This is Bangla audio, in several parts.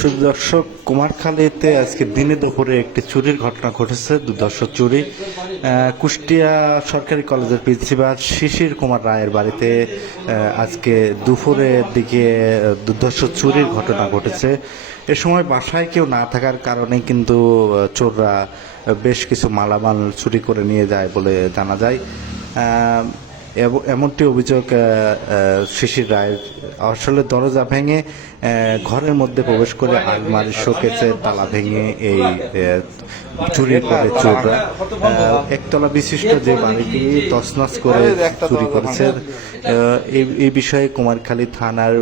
শুধু দর্শক কুমারখালীতে আজকে দিনে দুপুরে একটি চুরির ঘটনা ঘটেছে দুর্দর্শ চুরি। কুষ্টিয়া সরকারি কলেজের প্রিন্সিপাল শিশির কুমার রায়ের বাড়িতে আজকে দুপুরের দিকে দুর্দর্শ চুরির ঘটনা ঘটেছে। এ সময় বাসায় কেউ না থাকার কারণে কিন্তু চোররা বেশ কিছু মালামাল চুরি করে নিয়ে যায় বলে জানা যায়। এমনটি অভিযোগ শিশির রায়ের। আসলে দরজা ভেঙে ঘরের মধ্যে প্রবেশ করে আলমারি শোকেছে তালা ভেঙে এই চুরি করে চোররা একতলা বিশিষ্ট যে বাড়িটি তছনছ করে চুরি করেছে এই- বিষয়ে কুমারখালী থানার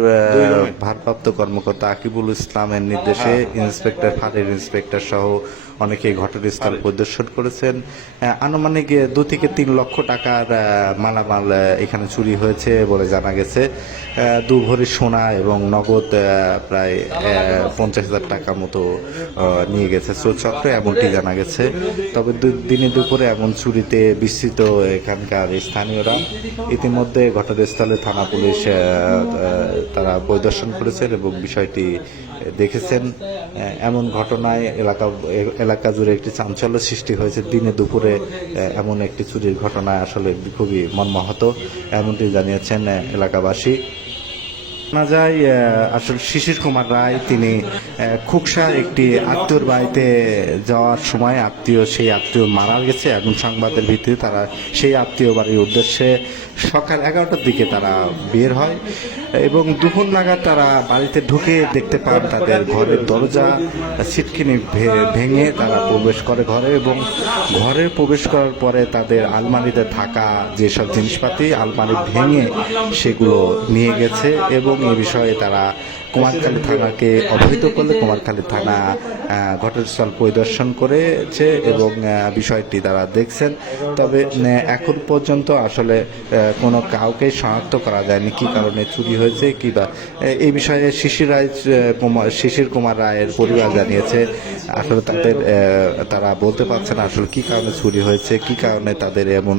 ভারপ্রাপ্ত কর্মকর্তা আকিবুল ইসলামের নির্দেশে ইন্সপেক্টর, ফাঁড়ির ইন্সপেক্টর সহ অনেকে ঘটনাস্থল পরিদর্শন করেছেন। আনুমানিক দু থেকে তিন লক্ষ টাকার মালামাল এখানে চুরি হয়েছে বলে জানা গেছে। দু ভরি সোনা এবং নগদ প্রায় পঞ্চাশ হাজার টাকা মতো নিয়ে গেছে। চক্র এমনটি জানা গেছে। তবে দিনে দুপুরে এমন চুরিতে বিস্তৃত এখানকার স্থানীয়রা ইতিমধ্যে ঘটনাস্থলে থানা পুলিশ তারা পরিদর্শন করেছেন এবং বিষয়টি দেখেছেন। এমন ঘটনায় এলাকা এলাকা জুড়ে একটি চাঞ্চল্য সৃষ্টি হয়েছে। দিনে দুপুরে এমন একটি চুরির ঘটনা আসলে খুবই মর্মাহত। এমনটি জানিয়েছেন এলাকাবাসী। জানা যায় আসলে শিশির কুমার রায়, তিনি খুকসার একটি আত্মীয়র বাড়িতে যাওয়ার সময় আত্মীয়, সেই আত্মীয় মারা গেছে এবং সংবাদের ভিত্তিতে তারা সেই আত্মীয় বাড়ির উদ্দেশ্যে সকাল এগারোটার দিকে তারা বের হয় এবং দুপুর নাগাদ তারা বাড়িতে ঢুকে দেখতে পান তাদের ঘরের দরজা ছিটকিনি ভেঙে তারা প্রবেশ করে ঘরে এবং ঘরে প্রবেশ করার পরে তাদের আলমারিতে থাকা যেসব জিনিসপাতি আলমারি ভেঙে সেগুলো নিয়ে গেছে এবং এই বিষয়ে তারা কুমারখালী থানাকে অবহিত করলে কুমারখালী থানা ঘটনাস্থল পরিদর্শন করেছে এবং বিষয়টি তারা দেখছেন। তবে এখন পর্যন্ত আসলে কোনো কাউকে শনাক্ত করা যায়নি। কি কারণে চুরি হয়েছে কি বা এই বিষয়ে শিশির রায় কুমার, শিশির কুমার রায়ের পরিবার জানিয়েছে। আসলে তাদের তারা বলতে পারছে না আসলে কি কারণে চুরি হয়েছে, কি কারণে তাদের এমন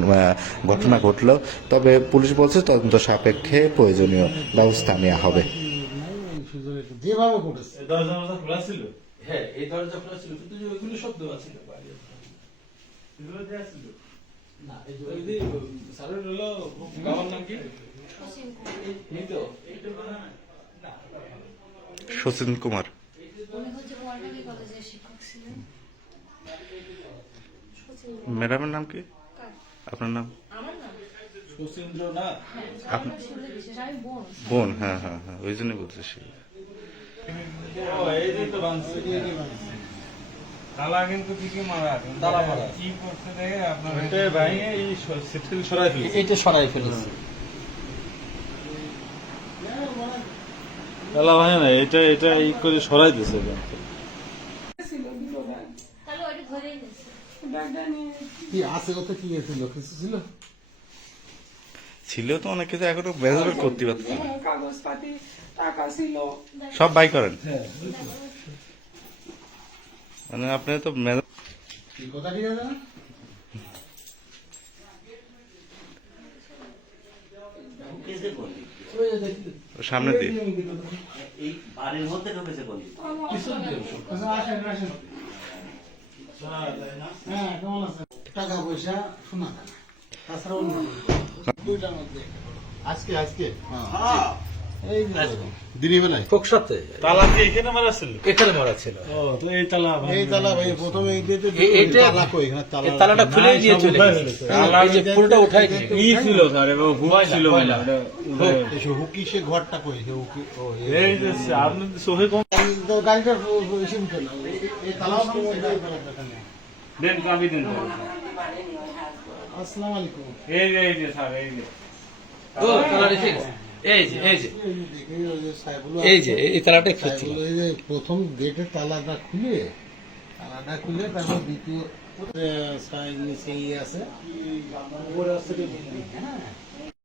ঘটনা ঘটলো। তবে পুলিশ বলছে তদন্ত সাপেক্ষে প্রয়োজনীয় ব্যবস্থা নেওয়া হবে। যেভাবে করেছে এই দরজা খোলা ছিল? হ্যাঁ এই দরজা খোলা ছিল কিন্তু ওইগুলো সব দেওয়া ছিল বাইরে। এগুলো দেয়া ছিল? না এই যে স্যারের হলো বাবার নাম কি? এই তো। সচিন কুমার। উনি হচ্ছে কুমারখালী কলেজের শিক্ষক ছিলেন। ম্যাডামের নাম কি? আপনার নাম? হ্যাঁ বোন। বোন হ্যাঁ হ্যাঁ হ্যাঁ ওই জন্যই বলতেছি তালা কিন্তু মারা কিন্তু তালা মারা। কি করছে দেখে আপনার ভাঙে এই সরাই ফেলেছে। সরাই ফেলেছে। তালা ভাঙে না এটা এটা ই করে সরাই নিচ্ছে কি আছে ওতে কি ছিল কিছু ছিল ছিল তো অনেক কিছু এখনও মেজারমেন্ট করতে পারছে না। কাগজপাতি টাকা ছিল। সব বাই করেন। মানে আপনি তো কি সামনে দিয়ে। আচ্ছা, হ্যাঁ টাকা পয়সা শোনা আজকে আজকে? হ্যাঁ। এই দিনের বেলায়? ফোকসাতে তালা কি এখানে মারা ছিল? এখানে মারা ছিল। ও তো এই তালা এই তালা ভাই প্রথমে এই দিতে এ- এটা- তালা কই? হ্যাঁ তালা এই তালাটা খুলে দিয়ে চলে পুরোটা উঠাই ছিল স্যার এবং হুক ছিল মানে ওটা উঠে- এসে হুকি সে ঘরটা কই? সে হুকি ও এই যে আপনি চোখে কম গাড়িটা। দেন চাবি দেন। স্যার। আসসালামু আলাইকুম এই যে এই যে স্যার এই যে। এই যে এই যে। এই যে দেখি এই এই প্রথম গেটের তালাটা খুলে তালাটা খুলে তারপর দ্বিতীয় সাইড নিচে ইয়ে আছে। উপরে আছে হ্যাঁ।